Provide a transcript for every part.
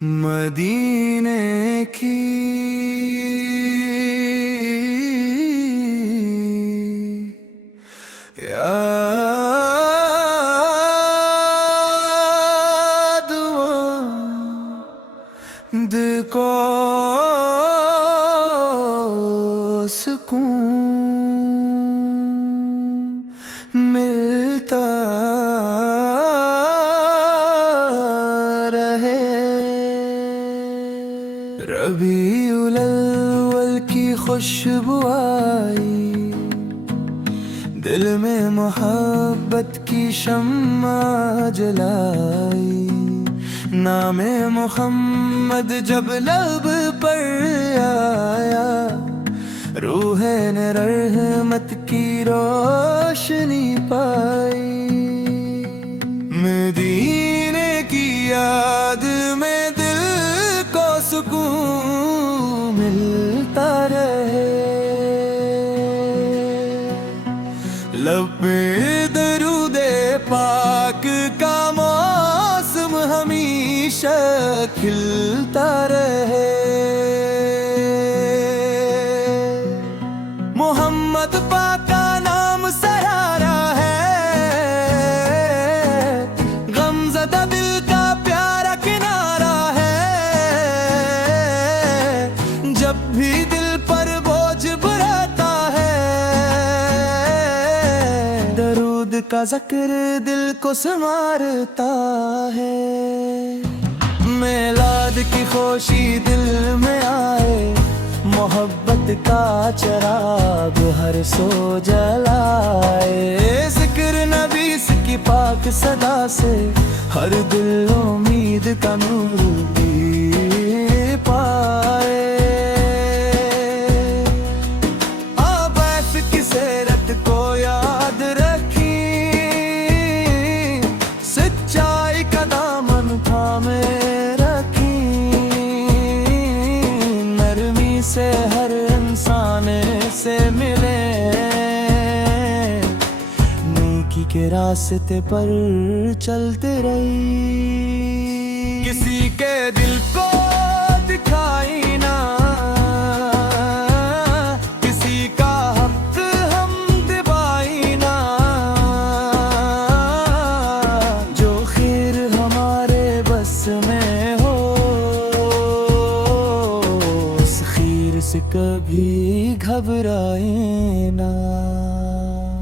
मदीने की याद दिल को सुकून मिलता रहे। रबीउल अव्वल की खुशबू आई, दिल में मोहब्बत की शम्मा जलाई। नामे मोहम्मद जब लब पर आया, रूहे ने रहमत की रोशनी पाई। मदीने की याद में दिल को सुकून मिलता रहे। लब पे दरूदे पाक का मौसम हमेशा खिलता रहे। मोहम्मद पाक का नाम सहारा है, गमज़दा दिल का प्यारा किनारा है। जब भी दिल पर बोझ बढ़ता है, दरूद का ज़िक्र दिल को संवारता है। मिलाद की खुशी दिल में आए, मोहब्बत का चिराग हर सो जलाए। जिक्र नबी की पाक सदा से हर दिल उम्मीद का नूर भी पाए। आप की सीरत को याद रखी, सच्चाई का दामन थामे से हर इंसान से मिले। नेकी के रास्ते पर चलते रही, किसी के दिल को दिखाई ना, किसी का हक हम दिवाई ना। जो खैर हमारे बस में हो, से कभी घबराए ना।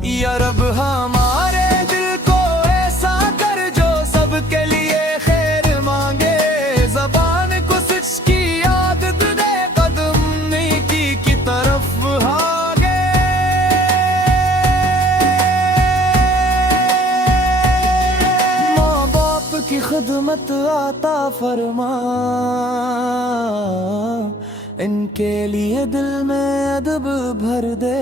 या रब हमारे दिल को ऐसा कर जो सबके लिए खैर मांगे। ज़बान को सच की आदत दे, कदम नेकी की तरफ भागे। माँ बाप की खिदमत आता फरमा, इनके लिए दिल में अदब भर दे।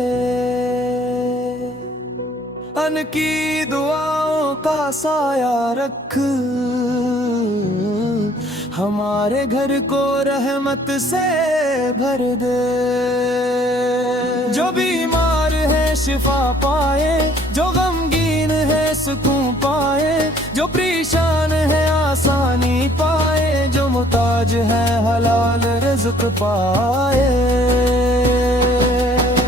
अन की दुआओं का साया रख, हमारे घर को रहमत से भर दे। जो बीमार है शिफा पाए, जो गमगीन है सुकून पाए। जो परेशान है आसानी पाए, जो मुताज है हलाल रिज़्क़ पाए।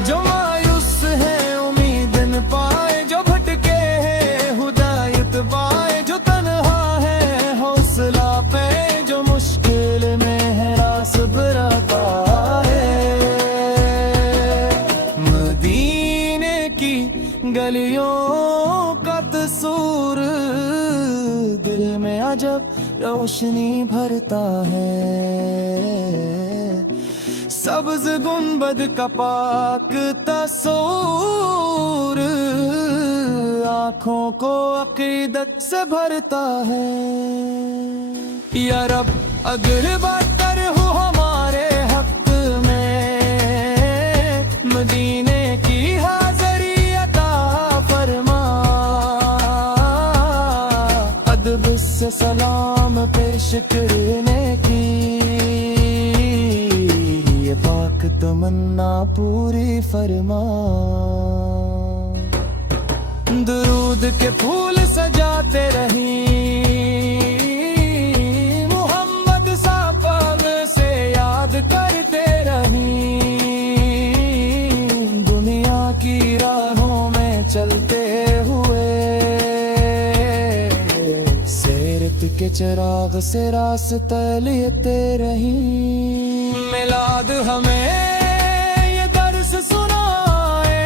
जो मायूस है उम्मीद न पाए, जो भटके है हुदायत पाए। जो तन्हा है हौसला पे, जो मुश्किल में है रास्ता पाए। मदीने की गलियों का तस्वीर दिल में अजब रोशनी भरता है। सब्ज़ गुंबद का पाक तस्वीर आँखों को अकीदत से भरता है। या रब अगर बातर हो हमारे हक में, मदीने की हाज़री अता फरमा। अदब से सलाम पेश करने की, ये पाक तमन्ना पूरी फरमा। दरूद के फूल सजाते रही, मोहम्मद सा चिराग से रास्ते लेते रहीं। मिलाद हमें ये दर्स सुनाए,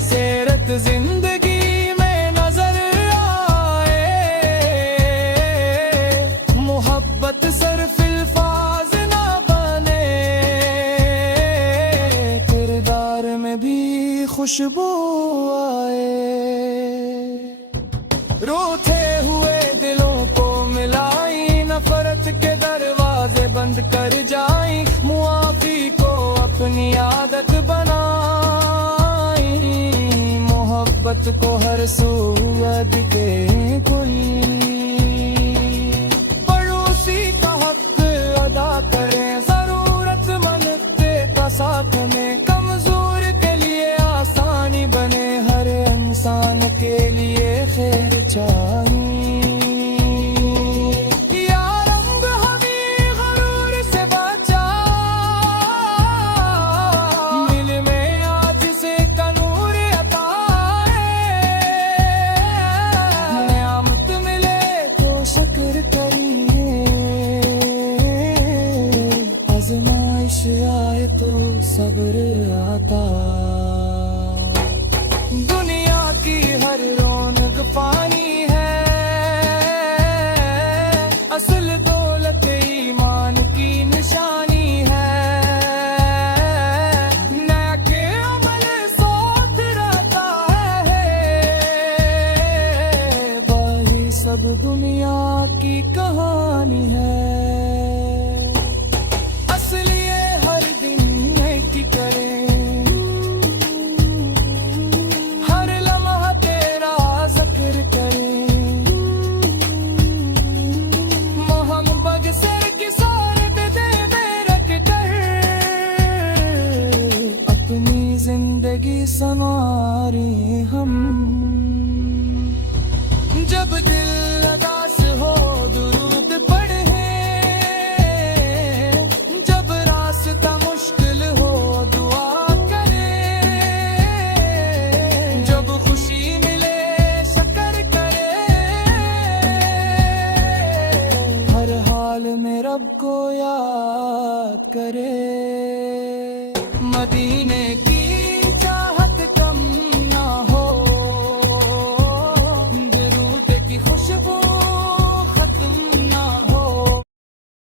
सीरत जिंदगी में नजर आए। मोहब्बत सिर्फ अल्फाज ना बने, किरदार में भी खुशबू आए। रूठे हुए दिलों को मिलाई, नफरत के दरवाजे बंद कर जाई। मुआफी को अपनी आदत बनाई, मोहब्बत को हर सूरत के कोई। पड़ोसी का हक अदा करें, जरूरतमंद का साथ में। कमजोर के लिए आसानी बने, हर इंसान के लिए खैर चाहिए। या रंग हमें गरूर से बचा, दिल में आज से कनूर अता है। नियामत मिले तो शुक्र करिए, आजमाइश आए तो सब्र आता। दुनिया की हर रौनक फानी है, असल दौलत ईमान की निशानी है। नेके अमल साथ रहता है, वही सब दुनिया की कहानी है। असलिए हर दिन नेकी करें, जिंदगी संवारी हम। जब दिल उदास हो दुरूद पढ़े, जब रास्ता मुश्किल हो दुआ करे। जब खुशी मिले शुक्र करे, हर हाल में रब को याद करे।